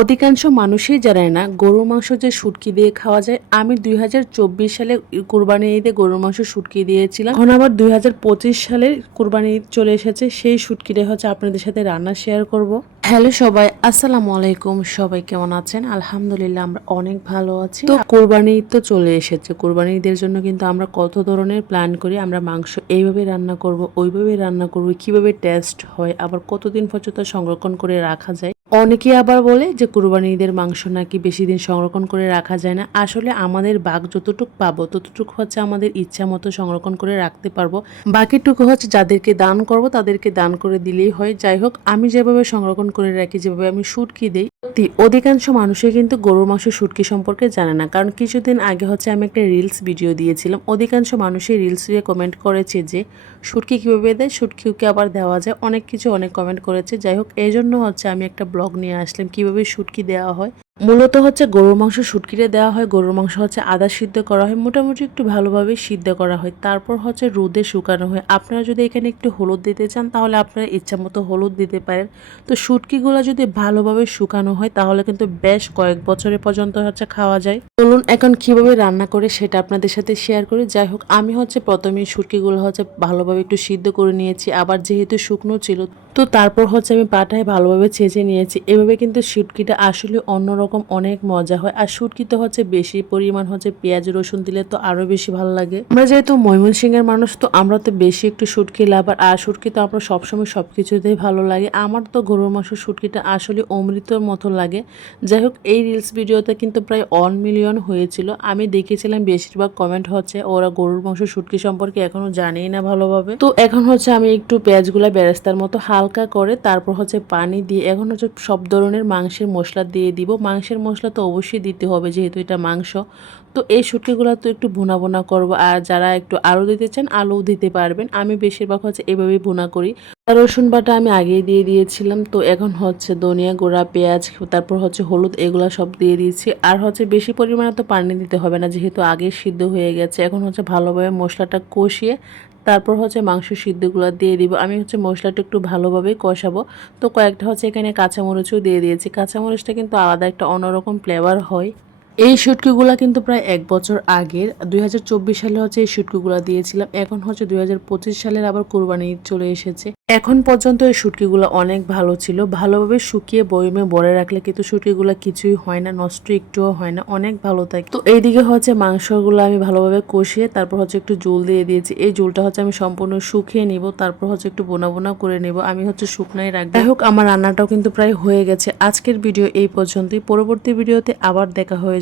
অধিকাংশ মানুষই জানে না গরুর মাংস যে শুটকি দিয়ে খাওয়া যায়। আমি দুই হাজার চব্বিশ সালে কুরবানি ঈদে গরুর মাংস শুটকি দিয়েছিলাম। এখন আবার দুই সালের কুরবানি ঈদ চলে এসেছে। সেই শুটকিটা হচ্ছে আপনাদের সাথে রান্না শেয়ার করব। হ্যালো সবাই, আসসালামু আলাইকুম। সবাই কেমন আছেন? আলহামদুলিল্লাহ, আমরা অনেক ভালো আছি। তো কোরবানি ঈদ তো চলে এসেছে। কোরবানি ঈদের জন্য কিন্তু আমরা কত ধরনের প্ল্যান করি, আমরা মাংস এইভাবে রান্না করব, ওইভাবে রান্না করব, কীভাবে টেস্ট হয়, আবার কতদিন পর্যন্ত সংরক্ষণ করে রাখা যায়। অনেকে আবার বলে যে কুরবানি ঈদের মাংস নাকি বেশি দিন সংরক্ষণ করে রাখা যায় না। আসলে আমাদের বাঘ যতটুকু পাবো, ততটুকু হচ্ছে আমাদের ইচ্ছা মতো সংরক্ষণ করে রাখতে পারব। বাকিটুকু হচ্ছে যাদেরকে দান করব, তাদেরকে দান করে দিলেই হয়। যাই হোক, আমি যেভাবে সংরক্ষণ করে রাখি, যেভাবে আমি শুটকি দিই, সত্যি অধিকাংশ মানুষই কিন্তু গরুর মাংস শুটকি সম্পর্কে জানে না। কারণ কিছুদিন আগে হচ্ছে আমি একটা রিলস ভিডিও দিয়েছিলাম। অধিকাংশ মানুষই রিলস দিয়ে কমেন্ট করেছে যে, শুটকি কীভাবে দেয়? শুটকিকে আবার দেওয়া যায়? অনেক কিছু অনেক কমেন্ট করেছে। যাই হোক এই জন্য হচ্ছে আমি একটা ব্লগ নিয়ে আসলাম কীভাবে শুটকি দেওয়া হয়? মূলত হচ্ছে গরুর মাংস শুটকিতে দেওয়া হয়, গরুর মাংস হচ্ছে আদা সিদ্ধ করা হয়, মোটামুটি একটু ভালোভাবে সিদ্ধ করা হয়, তারপর হচ্ছে রোদে শুকানো হয়। আপনারা যদি এখানে একটু হলুদ দিতে চান, তাহলে আপনারা ইচ্ছা মতো হলুদ দিতে পারেন। তো শুটকিগুলো যদি ভালোভাবে শুকানো হয়, তাহলে কিন্তু বেশ কয়েক বছরের পর্যন্ত হচ্ছে খাওয়া যায়। চলুন এখন কীভাবে রান্না করে সেটা আপনাদের সাথে শেয়ার করি। যাই হোক, আমি হচ্ছে প্রথমে শুটকিগুলো হচ্ছে ভালোভাবে একটু সিদ্ধ করে নিয়েছি। আবার যেহেতু শুকনো ছিল তো তারপর হচ্ছে আমি পাটায় ভালোভাবে ছেঁচে নিয়েছি। এভাবে কিন্তু শুটকিটা আসলে অন্যরকম অনেক মজা হয়। আর শুটকি তো হচ্ছে বেশি পরিমাণ হচ্ছে পেঁয়াজ, রসুন দিলে তো আরও বেশি ভালো লাগে। আমরা যেহেতু ময়মনসিংহের মানুষ, তো আমরা তো বেশি একটু শুটকি লাভার। আর শুটকি তো আমরা সবসময় সব কিছুতেই ভালো লাগে। আমার তো গরুর মাংস শুটকিটা আসলে অমৃতর মতো লাগে। যাই হোক, এই রিলস ভিডিওতে কিন্তু প্রায় ওয়ান মিলিয়ন হয়েছিল। আমি দেখেছিলাম বেশিরভাগ কমেন্ট হচ্ছে, ওরা গরুর মাংস শুটকি সম্পর্কে এখনও জানেই না ভালোভাবে। তো এখন হচ্ছে আমি একটু পেঁয়াজগুলা বেরেস্তার মতো হালকা করে, তারপর হচ্ছে পানি দিয়ে, এখন হচ্ছে সব ধরনের মাংসের মশলা দিয়ে দিব। মাংসের মশলা তো অবশ্যই দিতে হবে যেহেতু এটা মাংস। তো এই শুটকিগুলো তো একটু ভুনা ভুনা করব। আর যারা একটু আলু দিতে চান, আলুও দিতে পারবেন। আমি বেশিরভাগ হচ্ছে এভাবেই ভুনা করি। রসুন বাটা আমি আগেই দিয়ে দিয়েছিলাম। তো এখন হচ্ছে ধনিয়া গুঁড়া, পেঁয়াজ, তারপর হচ্ছে হলুদ, এগুলো সব দিয়ে দিয়েছি। আর হচ্ছে বেশি পরিমাণে তো পানি দিতে হবে না, যেহেতু আগে সিদ্ধ হয়ে গেছে। এখন হচ্ছে ভালোভাবে মশলাটা কষিয়ে তারপর হচ্ছে মাংস সিদ্ধগুলো দিয়ে দিব। আমি হচ্ছে মশলাটা একটু ভালোভাবে কষাবো। তো কয়েকটা হচ্ছে এখানে কাঁচামরিচও দিয়ে দিয়েছি। কাঁচামরিচটা কিন্তু আলাদা একটা অন্যরকম ফ্লেভার হয়। এই শুটকিগুলা কিন্তু প্রায় এক বছর আগের, দুই হাজার চব্বিশ সালে হচ্ছে এই শুটকিগুলা দিয়েছিলাম, এখন হচ্ছে দুই হাজার পঁচিশ সালের আবার কোরবানি চলে এসেছে। এখন পর্যন্ত এই শুটকিগুলো অনেক ভালো ছিল, ভালোভাবে শুকিয়ে বয়মে ভরে রাখলে কিন্তু শুটকিগুলো কিছুই হয় না, নষ্ট একটুও হয় না, অনেক ভালো থাকে। তো এইদিকে হচ্ছে মাংসগুলো আমি ভালোভাবে কষিয়ে তারপর হচ্ছে একটু জল দিয়ে দিয়েছি। এই জলটা হচ্ছে আমি সম্পূর্ণ শুকিয়ে নিব, তারপর হচ্ছে একটু বোনা বোনা করে নিব, আমি হচ্ছে শুকনাই রাখব। যাই হোক, আমার রান্নাটাও কিন্তু প্রায় হয়ে গেছে। আজকের ভিডিও এই পর্যন্তই, পরবর্তী ভিডিওতে আবার দেখা হয়ে